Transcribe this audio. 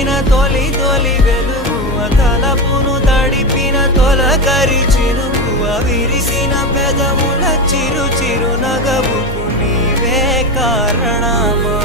చూపిన తొలి తొలి వెలుగువ తలపును తడిపిన తొలకరి చినుకువ విరిసిన పెదముల చిరు చిరు నగవుకు నీవే కారణమా